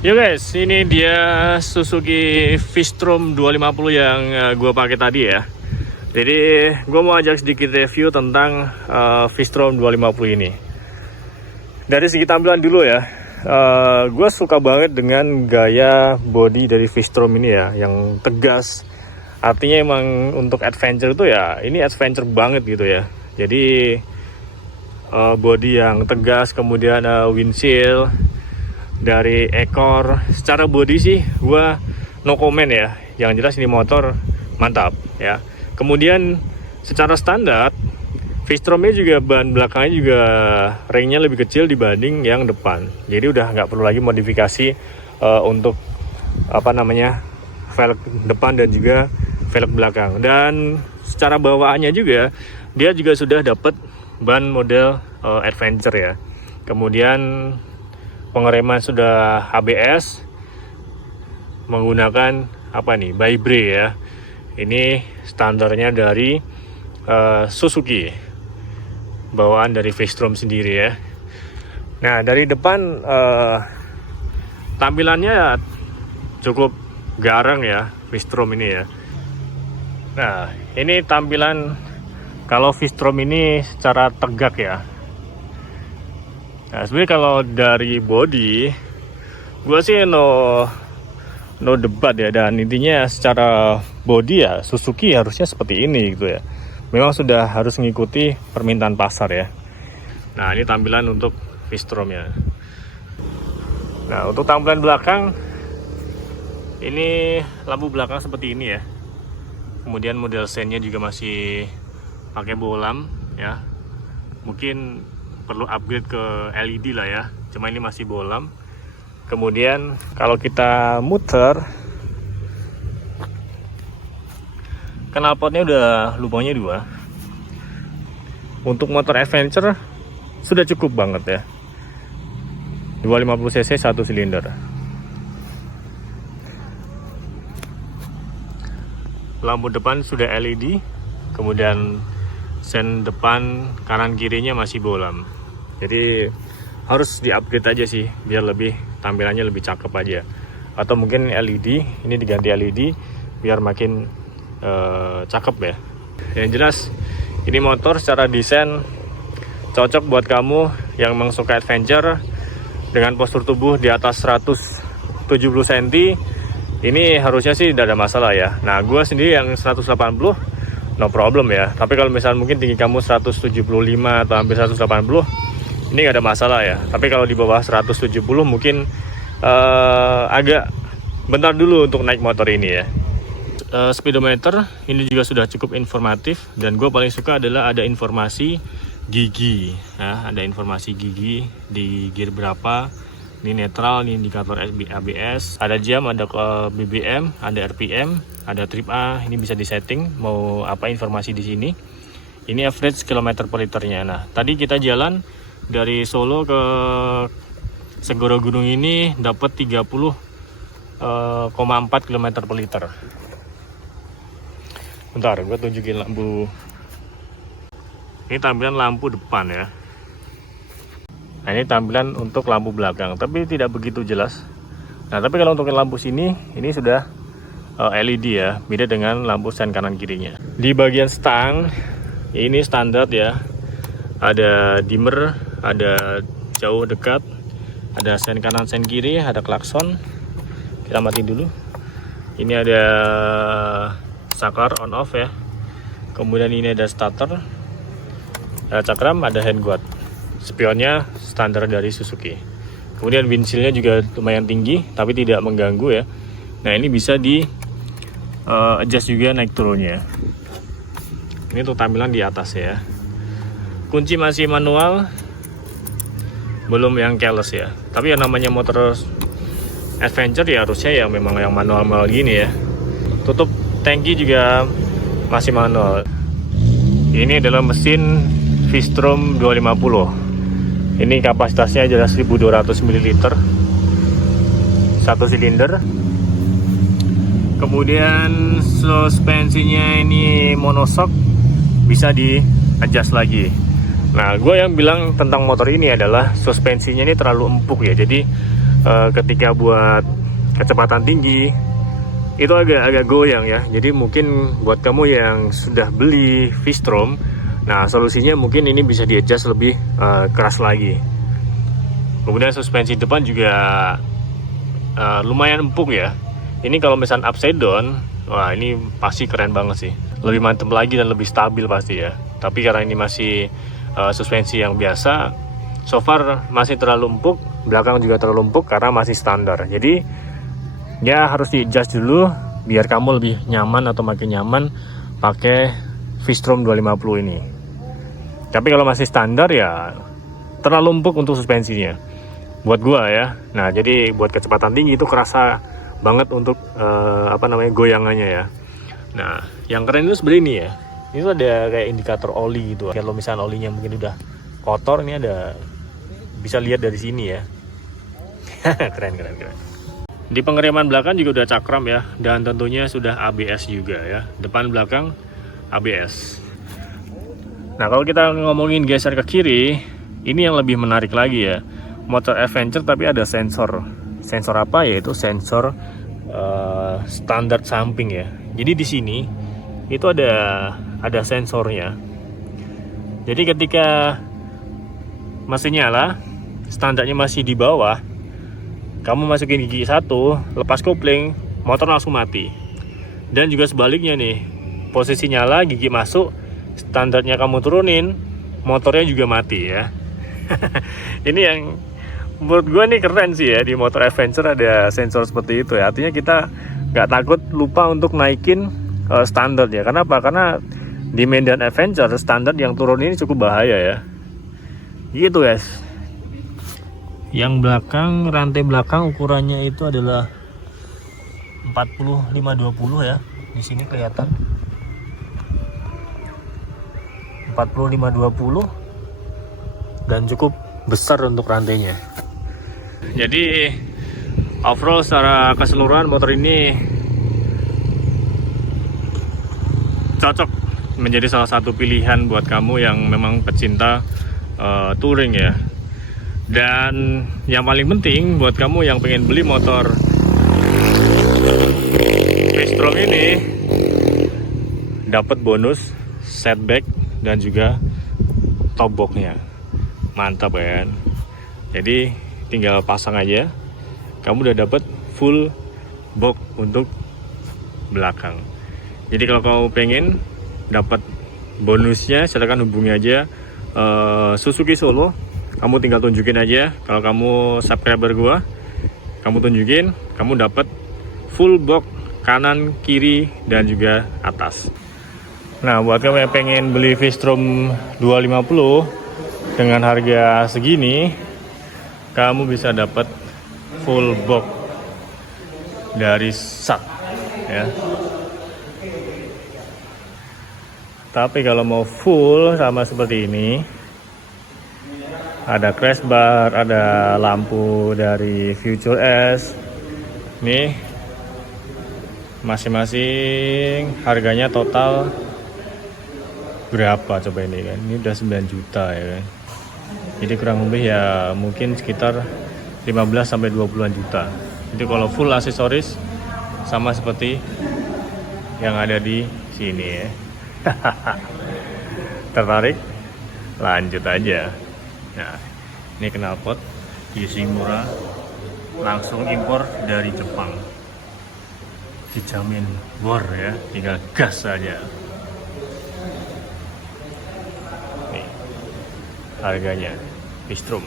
Yo guys, ini dia Suzuki V-Strom 250 yang gue pakai tadi ya. Jadi gue mau ajak sedikit review tentang V-Strom 250 ini. Dari segi tampilan dulu ya, gue suka banget dengan gaya body dari V-Strom ini ya, yang tegas. Artinya emang untuk adventure itu ya, ini adventure banget gitu ya. Jadi body yang tegas, kemudian windshield dari ekor, secara body sih gua no comment ya. Yang jelas ini motor mantap ya. Kemudian secara standar V-Strom-nya juga ban belakangnya juga ringnya lebih kecil dibanding yang depan. Jadi udah nggak perlu lagi modifikasi untuk velg depan dan juga velg belakang. Dan secara bawaannya juga dia juga sudah dapat ban model adventure ya. Kemudian pengereman sudah ABS menggunakan Vibray ya. Ini standarnya dari Suzuki, bawaan dari V-Strom sendiri ya. Nah, dari depan tampilannya cukup garang ya V-Strom ini ya. Nah, ini tampilan kalau V-Strom ini secara tegak ya. Nah, sebenarnya kalau dari body, gue sih no debat ya. Dan intinya secara body ya Suzuki harusnya seperti ini gitu ya. Memang sudah harus mengikuti permintaan pasar ya. Nah, ini tampilan untuk V-Strom ya. Nah, untuk tampilan belakang, ini lampu belakang seperti ini ya. Kemudian model sennya juga masih pakai bolam ya. Mungkin perlu upgrade ke LED lah ya, cuma ini masih bolam. Kemudian kalau kita muter, knalpotnya udah lubangnya 2. Untuk motor adventure sudah cukup banget ya, 250 cc 1 silinder. Lampu depan sudah LED, kemudian sen depan kanan kirinya masih bolam. Jadi harus di-upgrade aja sih biar lebih tampilannya lebih cakep aja. Atau mungkin LED, ini diganti LED biar makin cakep ya. Yang jelas ini motor secara desain cocok buat kamu yang memang suka adventure dengan postur tubuh di atas 170 cm. Ini harusnya sih tidak ada masalah ya. Nah, gue sendiri yang 180 no problem ya. Tapi kalau misalnya mungkin tinggi kamu 175 atau hampir 180, ini nggak ada masalah ya. Tapi kalau di bawah 170 mungkin agak bentar dulu untuk naik motor ini ya. Speedometer ini juga sudah cukup informatif. Dan gue paling suka adalah ada informasi gigi ya. Ada informasi gigi di gear berapa. Ini netral, ini indikator ABS. Ada jam, ada BBM, ada RPM, ada trip A. Ini bisa disetting mau apa informasi di sini. Ini average kilometer per liternya. Nah, tadi kita jalan dari Solo ke Segoro Gunung ini dapat 30,4 km per liter. Bentar, gue tunjukin lampu. Ini tampilan lampu depan ya. Nah, ini tampilan untuk lampu belakang, tapi tidak begitu jelas. Nah, tapi kalau untuk lampu sini, ini sudah LED ya, beda dengan lampu sen kanan kirinya. Di bagian stang, ini standar ya. Ada dimmer, ada jauh dekat, ada sen kanan sen kiri, ada klakson. Kita matiin dulu. Ini ada saklar on off ya. Kemudian ini ada starter, ada cakram, ada handguard. Spionnya standar dari Suzuki. Kemudian windshieldnya juga lumayan tinggi, tapi tidak mengganggu ya. Nah, ini bisa di adjust juga naik turunnya. Ini untuk tampilan di atas ya. Kunci masih manual, belum yang keyless ya. Tapi yang namanya motor adventure ya harusnya yang memang yang manual gini ya. Tutup tangki juga masih manual. Ini adalah mesin V-Strom 250. Ini kapasitasnya adalah 1200 ml 1 silinder. Kemudian suspensinya ini monoshock, bisa di adjust lagi. Nah, gue yang bilang tentang motor ini adalah suspensinya ini terlalu empuk ya. Jadi ketika buat kecepatan tinggi itu agak goyang ya. Jadi mungkin buat kamu yang sudah beli V-Strom, nah solusinya mungkin ini bisa di-adjust lebih keras lagi. Kemudian suspensi depan juga lumayan empuk ya. Ini kalau misalnya upside down, wah ini pasti keren banget sih. Lebih mantep lagi dan lebih stabil pasti ya. Tapi karena ini masih suspensi yang biasa, so far masih terlalu empuk, belakang juga terlalu empuk karena masih standar. Jadi ya harus di-adjust dulu biar kamu lebih nyaman atau makin nyaman pakai V-Strom 250 ini. Tapi kalau masih standar ya terlalu empuk untuk suspensinya buat gua ya. Nah jadi buat kecepatan tinggi itu kerasa banget untuk goyangannya ya. Nah yang keren itu sebenarnya ini ya, ini tuh ada kayak indikator oli gitu. Kalau misalnya olinya mungkin udah kotor, ini ada, bisa lihat dari sini ya. keren. Di pengereman belakang juga udah cakram ya, dan tentunya sudah ABS juga ya, depan belakang ABS. Nah kalau kita ngomongin geser ke kiri, ini yang lebih menarik lagi ya, motor adventure tapi ada sensor apa, yaitu sensor standar samping ya. Jadi di sini itu ada sensornya. Jadi ketika masih nyala, standarnya masih di bawah, kamu masukin gigi 1, lepas kopling, motor langsung mati. Dan juga sebaliknya nih, posisi nyala, gigi masuk, standarnya kamu turunin, motornya juga mati ya. Ini yang menurut gue nih keren sih ya, di motor adventure ada sensor seperti itu ya. Artinya kita nggak takut lupa untuk naikin standar ya. Kenapa? Karena di Medan Adventure standar yang turun ini cukup bahaya ya. Gitu guys. Yang belakang, rantai belakang ukurannya itu adalah 45-20 ya. Di sini kelihatan 45-20 dan cukup besar untuk rantainya. Jadi overall secara keseluruhan motor ini cocok menjadi salah satu pilihan buat kamu yang memang pecinta touring ya. Dan yang paling penting buat kamu yang pengen beli motor V-Strom ini, dapat bonus setback dan juga top box-nya. Mantap kan? Jadi tinggal pasang aja, kamu udah dapat full box untuk belakang. Jadi kalau kamu pengen dapat bonusnya, silahkan hubungi aja Suzuki Solo. Kamu tinggal tunjukin aja, kalau kamu subscriber gua, kamu tunjukin, kamu dapat full box kanan, kiri, dan juga atas. Nah, buat kamu yang pengen beli V-Strom 250 dengan harga segini, kamu bisa dapat full box dari SAT ya. Tapi kalau mau full sama seperti ini, ada crash bar, ada lampu dari Future S. Nih masing-masing harganya total berapa coba ini kan? Ini udah 9 juta ya kan. Jadi kurang lebih ya mungkin sekitar 15-20 juta. Jadi kalau full aksesoris sama seperti yang ada di sini ya. Tertarik? Lanjut aja. Nah, ini knalpot Yoshimura, langsung impor dari Jepang. Dijamin bor ya, tinggal gas saja. Nih, harganya V-Strom.